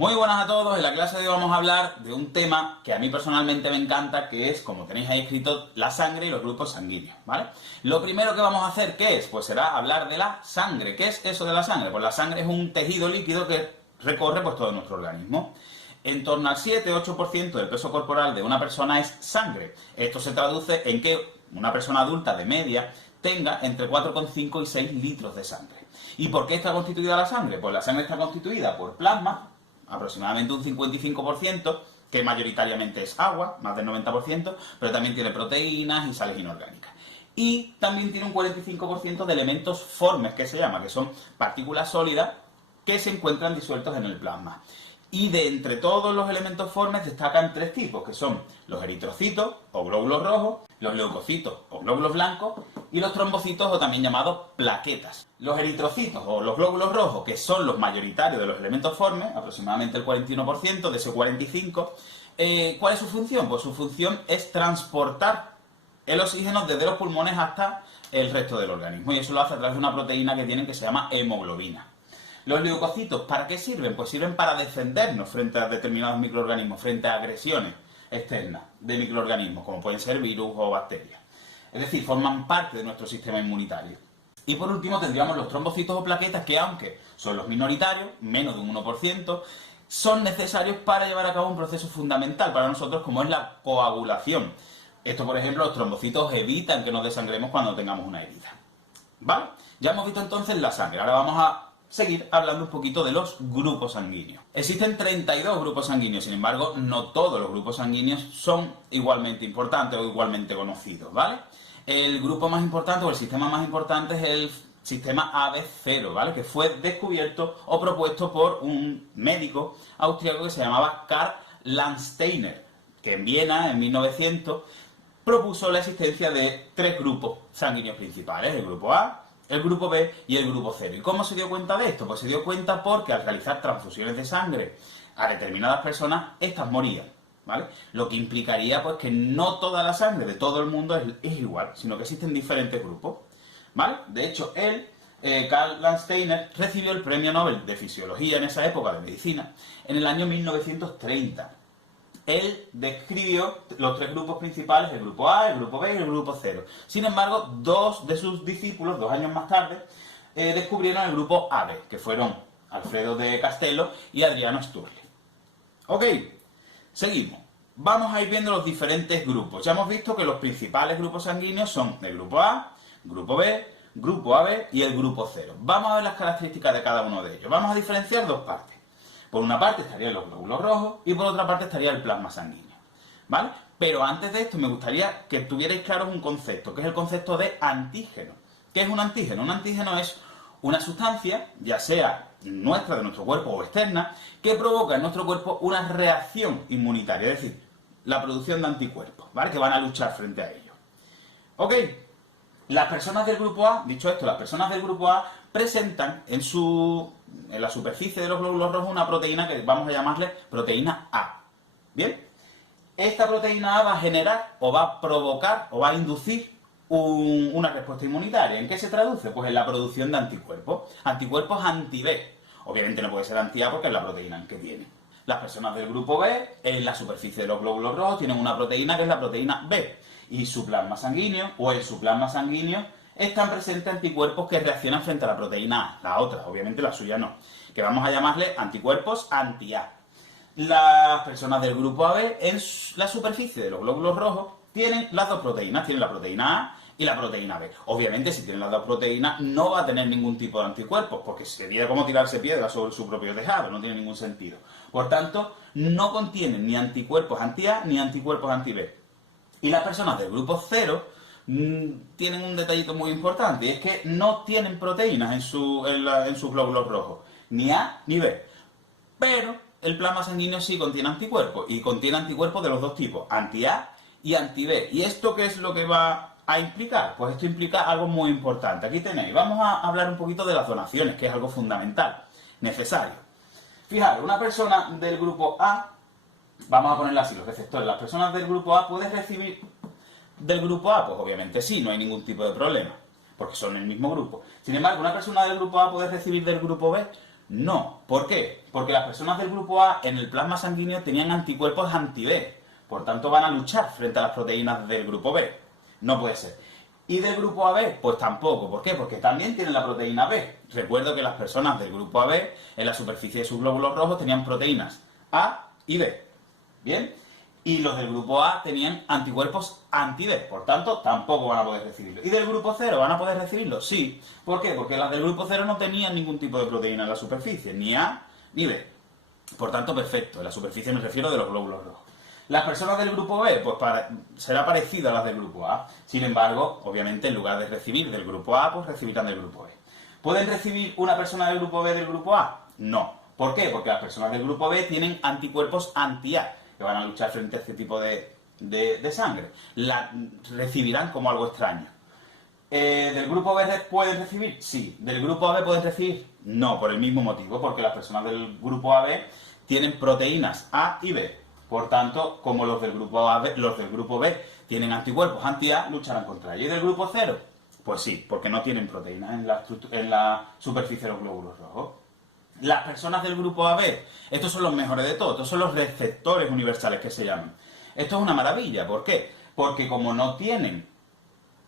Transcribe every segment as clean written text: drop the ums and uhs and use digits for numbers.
Muy buenas a todos, en la clase de hoy vamos a hablar de un tema que a mí personalmente me encanta, que es, como tenéis ahí escrito, la sangre y los grupos sanguíneos, ¿vale? Lo primero que vamos a hacer, ¿qué es? Pues será hablar de la sangre. ¿Qué es eso de la sangre? Pues la sangre es un tejido líquido que recorre pues todo nuestro organismo. En torno al 7-8% del peso corporal de una persona es sangre. Esto se traduce en que una persona adulta de media tenga entre 4,5 y 6 litros de sangre. ¿Y por qué está constituida la sangre? Pues la sangre está constituida por plasma, aproximadamente un 55%, que mayoritariamente es agua, más del 90%, pero también tiene proteínas y sales inorgánicas. Y también tiene un 45% de elementos formes, que se llama, que son partículas sólidas que se encuentran disueltos en el plasma. Y de entre todos los elementos formes destacan tres tipos, que son los eritrocitos o glóbulos rojos, los leucocitos o glóbulos blancos y los trombocitos o también llamados plaquetas. Los eritrocitos o los glóbulos rojos, que son los mayoritarios de los elementos formes, aproximadamente el 41% de ese 45%, ¿cuál es su función? Pues su función es transportar el oxígeno desde los pulmones hasta el resto del organismo, y eso lo hace a través de una proteína que tienen que se llama hemoglobina. Los leucocitos, ¿para qué sirven? Pues sirven para defendernos frente a determinados microorganismos, frente a agresiones externas de microorganismos, como pueden ser virus o bacterias. Es decir, forman parte de nuestro sistema inmunitario. Y por último tendríamos los trombocitos o plaquetas, que aunque son los minoritarios, menos de un 1%, son necesarios para llevar a cabo un proceso fundamental para nosotros, como es la coagulación. Esto, por ejemplo, los trombocitos evitan que nos desangremos cuando tengamos una herida. ¿Vale? Ya hemos visto entonces la sangre. Ahora vamos a seguir hablando un poquito de los grupos sanguíneos. Existen 32 grupos sanguíneos, sin embargo, no todos los grupos sanguíneos son igualmente importantes o igualmente conocidos, ¿vale? El grupo más importante o el sistema más importante es el sistema AB0, ¿vale? Que fue descubierto o propuesto por un médico austriaco que se llamaba Karl Landsteiner, que en Viena, en 1900, propuso la existencia de tres grupos sanguíneos principales: el grupo A, el grupo B y el grupo 0. ¿Y cómo se dio cuenta de esto? Pues se dio cuenta porque al realizar transfusiones de sangre a determinadas personas, estas morían, ¿vale? Lo que implicaría pues que no toda la sangre de todo el mundo es igual, sino que existen diferentes grupos, ¿vale? De hecho, Karl Landsteiner recibió el premio Nobel de Fisiología en esa época, de medicina, en el año 1930. Él describió los tres grupos principales, el grupo A, el grupo B y el grupo 0. Sin embargo, dos de sus discípulos, 2 años más tarde, descubrieron el grupo AB, que fueron Alfredo de Castello y Adriano Sturli. Ok, seguimos. Vamos a ir viendo los diferentes grupos. Ya hemos visto que los principales grupos sanguíneos son el grupo A, grupo B, grupo AB y el grupo 0. Vamos a ver las características de cada uno de ellos. Vamos a diferenciar dos partes. Por una parte estarían los glóbulos rojos y por otra parte estaría el plasma sanguíneo, ¿vale? Pero antes de esto me gustaría que tuvierais claro un concepto, que es el concepto de antígeno. ¿Qué es un antígeno? Un antígeno es una sustancia, ya sea nuestra, de nuestro cuerpo o externa, que provoca en nuestro cuerpo una reacción inmunitaria, es decir, la producción de anticuerpos, ¿vale? Que van a luchar frente a ellos. Ok, las personas del grupo A, dicho esto, las personas del grupo A presentan en la superficie de los glóbulos rojos una proteína que vamos a llamarle proteína A. ¿Bien? Esta proteína A va a generar o va a provocar o va a inducir una respuesta inmunitaria. ¿En qué se traduce? Pues en la producción de anticuerpos. Anticuerpos anti-B. Obviamente no puede ser anti-A porque es la proteína que tiene. Las personas del grupo B, en la superficie de los glóbulos rojos, tienen una proteína que es la proteína B. Y su plasma sanguíneo, o en su plasma sanguíneo, están presentes anticuerpos que reaccionan frente a la proteína A, la otra, obviamente la suya no, que vamos a llamarle anticuerpos anti-A. Las personas del grupo AB, en la superficie de los glóbulos rojos, tienen las dos proteínas, tienen la proteína A y la proteína B. Obviamente, si tienen las dos proteínas, no va a tener ningún tipo de anticuerpos, porque sería como tirarse piedra sobre su propio tejado, no tiene ningún sentido. Por tanto, no contienen ni anticuerpos anti-A ni anticuerpos anti-B. Y las personas del grupo 0 tienen un detallito muy importante, y es que no tienen proteínas en sus glóbulos rojos, ni A ni B. Pero el plasma sanguíneo sí contiene anticuerpos, y contiene anticuerpos de los dos tipos, anti-A y anti-B. ¿Y esto qué es lo que va a implicar? Pues esto implica algo muy importante. Aquí tenéis, vamos a hablar un poquito de las donaciones, que es algo fundamental, necesario. Fijaros, una persona del grupo A, vamos a ponerla así, los receptores, las personas del grupo A pueden recibir del grupo A, pues obviamente sí, no hay ningún tipo de problema, porque son el mismo grupo. Sin embargo, una persona del grupo A puede recibir del grupo B, No. ¿Por qué? Porque las personas del grupo A en el plasma sanguíneo tenían anticuerpos anti-B. Por tanto, van a luchar frente a las proteínas del grupo B. No puede ser. ¿Y del grupo AB? Pues tampoco. ¿Por qué? Porque también tienen la proteína B. Recuerdo que las personas del grupo AB en la superficie de sus glóbulos rojos tenían proteínas A y B. ¿Bien? Y los del grupo A tenían anticuerpos anti-B. Por tanto, tampoco van a poder recibirlo. ¿Y del grupo 0 van a poder recibirlo? Sí. ¿Por qué? Porque las del grupo 0 no tenían ningún tipo de proteína en la superficie. Ni A ni B. Por tanto, perfecto. En la superficie me refiero de los glóbulos rojos. Las personas del grupo B, pues será parecida a las del grupo A. Sin embargo, obviamente, en lugar de recibir del grupo A, pues recibirán del grupo B. ¿Pueden recibir una persona del grupo B del grupo A? No. ¿Por qué? Porque las personas del grupo B tienen anticuerpos anti-A, que van a luchar frente a este tipo de sangre. La recibirán como algo extraño. ¿Del grupo B pueden recibir? Sí. ¿Del grupo AB pueden recibir? No, por el mismo motivo, porque las personas del grupo AB tienen proteínas A y B. Por tanto, como los del grupo B tienen anticuerpos anti-A, lucharán contra ellos. ¿Y del grupo 0? Pues sí, porque no tienen proteínas en la superficie de los glóbulos rojos. Las personas del grupo AB, estos son los mejores de todos, estos son los receptores universales que se llaman. Esto es una maravilla, ¿por qué? Porque como no tienen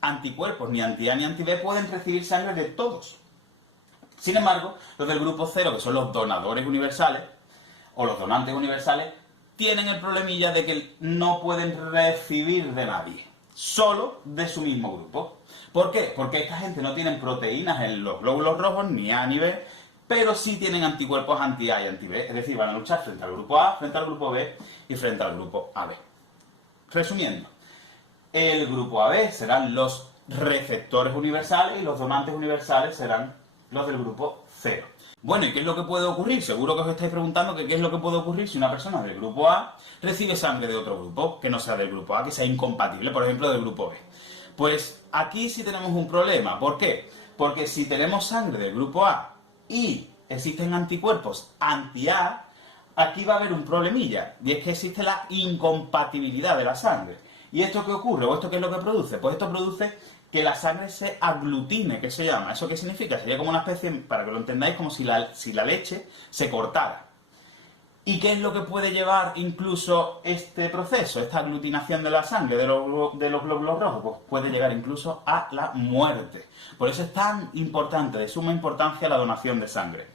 anticuerpos ni anti-A ni anti-B, pueden recibir sangre de todos. Sin embargo, los del grupo 0, que son los donadores universales, o los donantes universales, tienen el problemilla de que no pueden recibir de nadie, solo de su mismo grupo. ¿Por qué? Porque esta gente no tienen proteínas en los glóbulos rojos, ni A ni B, pero sí tienen anticuerpos anti-A y anti-B, es decir, van a luchar frente al grupo A, frente al grupo B y frente al grupo AB. Resumiendo, el grupo AB serán los receptores universales y los donantes universales serán los del grupo 0. Bueno, ¿y qué es lo que puede ocurrir? Seguro que os estáis preguntando que qué es lo que puede ocurrir si una persona del grupo A recibe sangre de otro grupo, que no sea del grupo A, que sea incompatible, por ejemplo, del grupo B. Pues aquí sí tenemos un problema. ¿Por qué? Porque si tenemos sangre del grupo A y existen anticuerpos anti-A, aquí va a haber un problemilla, y es que existe la incompatibilidad de la sangre. ¿Y esto qué ocurre? ¿O esto qué es lo que produce? Pues esto produce que la sangre se aglutine, que se llama. ¿Eso qué significa? Sería como una especie, para que lo entendáis, como si la leche se cortara. ¿Y qué es lo que puede llevar incluso este proceso, esta aglutinación de la sangre, de los glóbulos rojos? Pues puede llegar incluso a la muerte. Por eso es tan importante, de suma importancia, la donación de sangre.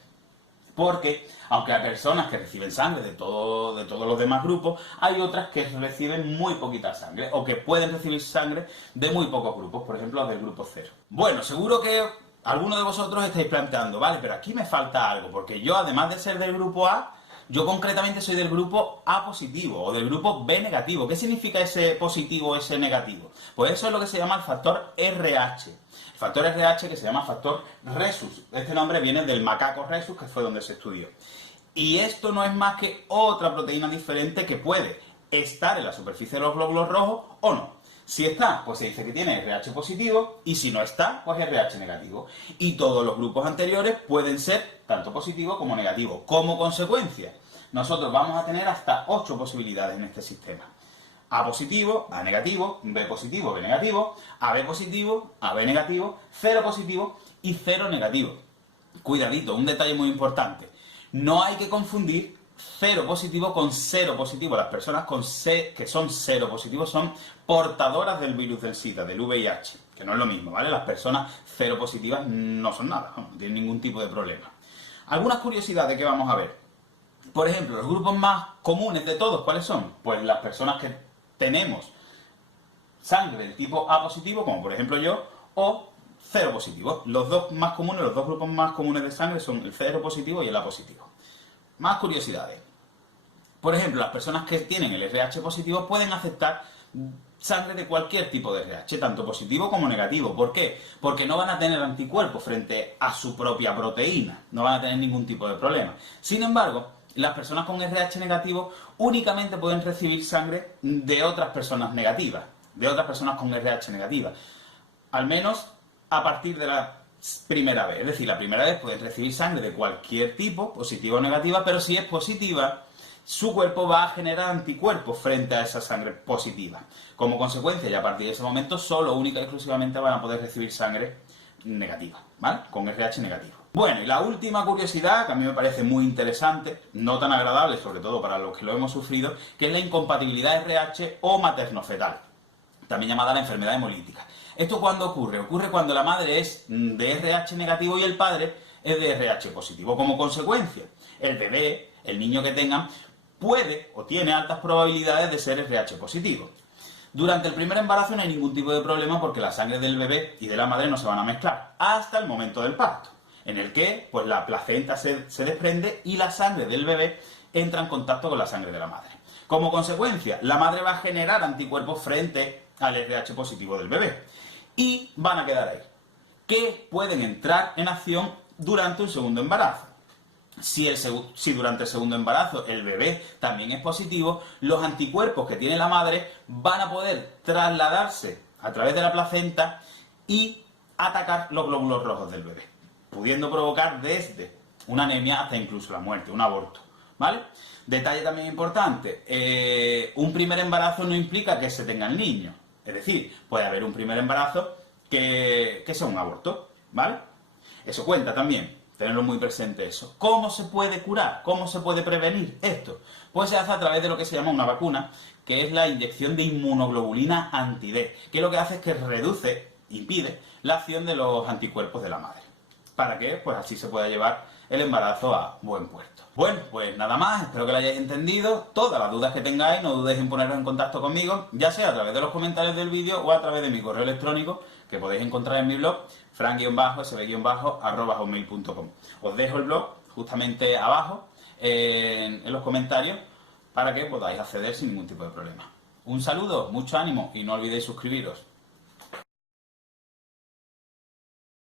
Porque, aunque hay personas que reciben sangre de todos los demás grupos, hay otras que reciben muy poquita sangre, o que pueden recibir sangre de muy pocos grupos, por ejemplo, los del grupo 0. Bueno, seguro que algunos de vosotros estáis planteando, vale, pero aquí me falta algo, porque yo, además de ser del grupo A, yo concretamente soy del grupo A positivo, o del grupo B negativo. ¿Qué significa ese positivo o ese negativo? Pues eso es lo que se llama el factor RH. El factor RH, que se llama factor Rhesus. Este nombre viene del macaco Rhesus, que fue donde se estudió. Y esto no es más que otra proteína diferente que puede estar en la superficie de los glóbulos rojos o no. Si está, pues se dice que tiene RH positivo, y si no está, pues RH negativo. Y todos los grupos anteriores pueden ser tanto positivo como negativo. Como consecuencia, nosotros vamos a tener hasta 8 posibilidades en este sistema. A positivo, A negativo, B positivo, B negativo, AB positivo, AB negativo, 0 positivo y 0 negativo. Cuidadito, un detalle muy importante. No hay que confundir 0 positivo con 0 positivo. Las personas que son 0 positivos son portadoras del virus del SIDA, del VIH, que no es lo mismo, ¿vale? Las personas 0 positivas no son nada, no tienen ningún tipo de problema. Algunas curiosidades que vamos a ver. Por ejemplo, los grupos más comunes de todos, ¿cuáles son? Pues las personas que tenemos sangre del tipo A positivo, como por ejemplo yo, o 0 positivo. Los dos grupos más comunes de sangre son el 0 positivo y el A positivo. Más curiosidades. Por ejemplo, las personas que tienen el RH positivo pueden aceptar sangre de cualquier tipo de RH, tanto positivo como negativo. ¿Por qué? Porque no van a tener anticuerpos frente a su propia proteína. No van a tener ningún tipo de problema. Sin embargo, las personas con RH negativo únicamente pueden recibir sangre de otras personas negativas, de otras personas con RH negativa. Al menos a partir de la primera vez. Es decir, la primera vez pueden recibir sangre de cualquier tipo, positiva o negativa, pero si es positiva, su cuerpo va a generar anticuerpos frente a esa sangre positiva. Como consecuencia, y a partir de ese momento, solo, única y exclusivamente van a poder recibir sangre negativa, ¿vale? Con RH negativo. Bueno, y la última curiosidad, que a mí me parece muy interesante, no tan agradable, sobre todo para los que lo hemos sufrido, que es la incompatibilidad RH o materno-fetal, también llamada la enfermedad hemolítica. ¿Esto cuándo ocurre? Ocurre cuando la madre es de RH negativo y el padre es de RH positivo. Como consecuencia, el bebé, el niño que tengan, puede o tiene altas probabilidades de ser RH positivo. Durante el primer embarazo no hay ningún tipo de problema porque la sangre del bebé y de la madre no se van a mezclar, hasta el momento del parto, en el que pues, la placenta se desprende y la sangre del bebé entra en contacto con la sangre de la madre. Como consecuencia, la madre va a generar anticuerpos frente al RH positivo del bebé y van a quedar ahí, que pueden entrar en acción durante un segundo embarazo. Si durante el segundo embarazo el bebé también es positivo, los anticuerpos que tiene la madre van a poder trasladarse a través de la placenta y atacar los glóbulos rojos del bebé, pudiendo provocar desde una anemia hasta incluso la muerte, un aborto, ¿vale? Detalle también importante, un primer embarazo no implica que se tenga el niño, es decir, puede haber un primer embarazo que sea un aborto, ¿vale? Eso cuenta también. Tenerlo muy presente eso. ¿Cómo se puede curar? ¿Cómo se puede prevenir esto? Pues se hace a través de lo que se llama una vacuna, que es la inyección de inmunoglobulina anti-D, que lo que hace es que impide la acción de los anticuerpos de la madre. ¿Para qué? Pues así se pueda llevar el embarazo a buen puerto. Bueno, pues nada más, espero que lo hayáis entendido. Todas las dudas que tengáis, no dudéis en poneros en contacto conmigo, ya sea a través de los comentarios del vídeo o a través de mi correo electrónico, que podéis encontrar en mi blog, fran_sb_@hotmail.com. Os dejo el blog justamente abajo en los comentarios para que podáis acceder sin ningún tipo de problema. Un saludo, mucho ánimo y no olvidéis suscribiros.